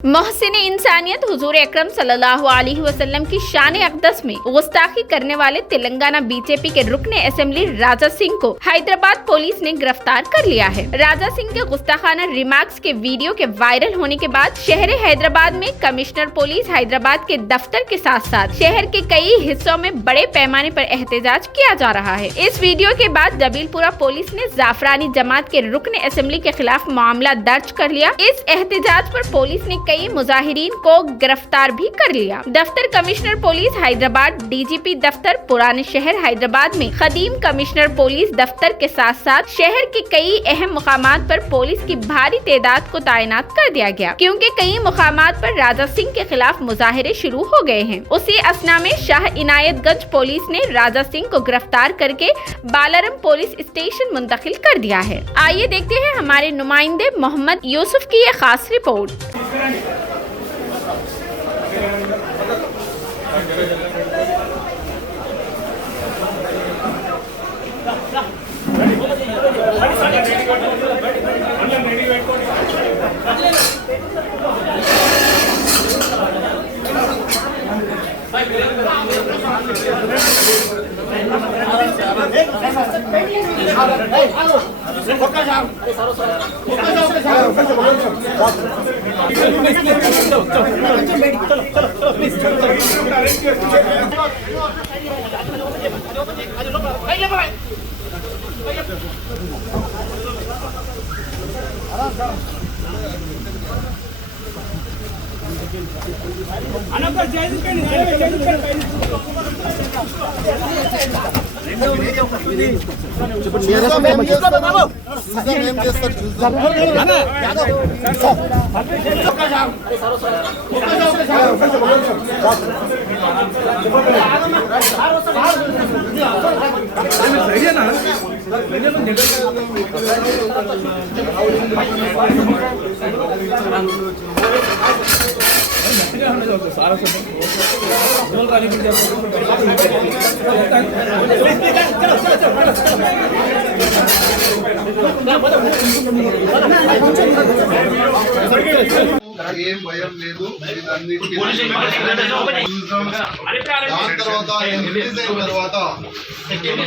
मोहसिन इंसानियत हुजूर अकरम सल्लल्लाहु अलैहि वसल्लम की शान अक़दस में गुस्ताखी करने वाले तेलंगाना बीजेपी के रुकन असेंबली राजा सिंह को हैदराबाद पुलिस ने गिरफ्तार कर लिया है। राजा सिंह के गुस्ताखाना रिमार्क्स के वीडियो के वायरल होने के बाद शहर हैदराबाद में कमिश्नर पुलिस हैदराबाद के दफ्तर के साथ साथ शहर के कई हिस्सों में बड़े पैमाने पर एहतजाज किया जा रहा है। इस वीडियो के बाद जबीलपुरा पुलिस ने जाफरानी जमात के रुकन असेंबली के खिलाफ मामला दर्ज कर लिया। इस एहतजाज पर पुलिस ने कई मुजाहिरीन को गिरफ्तार भी कर लिया। दफ्तर कमिश्नर पुलिस हैदराबाद, डीजीपी दफ्तर पुराने शहर हैदराबाद में खदीम कमिश्नर पुलिस दफ्तर के साथ साथ शहर के कई अहम मुकामात पर पुलिस की भारी तादाद को तैनात कर दिया गया, क्योंकि कई मुकामात पर राजा सिंह के खिलाफ मुजाहिरे शुरू हो गए हैं। उसी असना में शाह इनायतगंज पुलिस ने राजा सिंह को गिरफ्तार करके बालाराम पुलिस स्टेशन मुंतकिल कर दिया है। आइए देखते हैं हमारे नुमाइंदे मोहम्मद यूसुफ की ये खास रिपोर्ट। ఏం భయం లేదు వీటన్నిటికీ దాని తర్వాత రిలీజ్ అయిన తర్వాత ధర్మం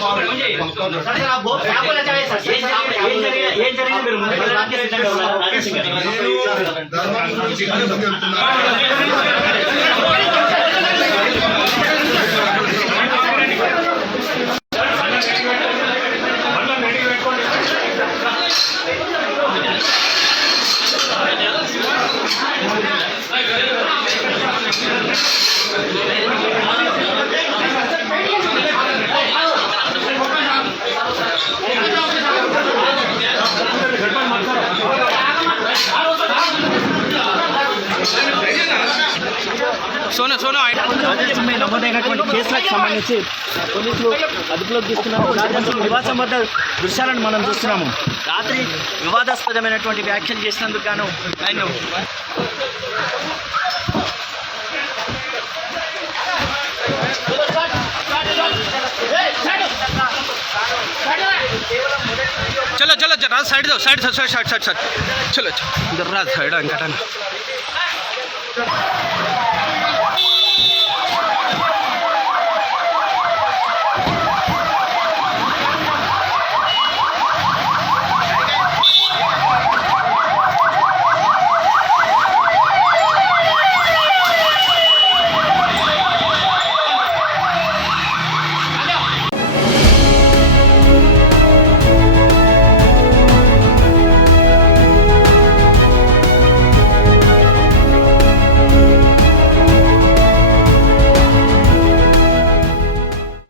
గురించి నమోదైనటువంటి కేసులకు సంబంధించి పోలీసులు అదుపులోకి తీసుకున్నారు. రాజాసింగ్ నివాసం వద్ద దృశ్యాలను మనం చూస్తున్నాము. రాత్రి వివాదాస్పదమైనటువంటి వ్యాఖ్యలు చేసినందుకు గాను ఆయన चलो चलो राज साइड दो, side side side side side चलो इधर राज साइड अंकटन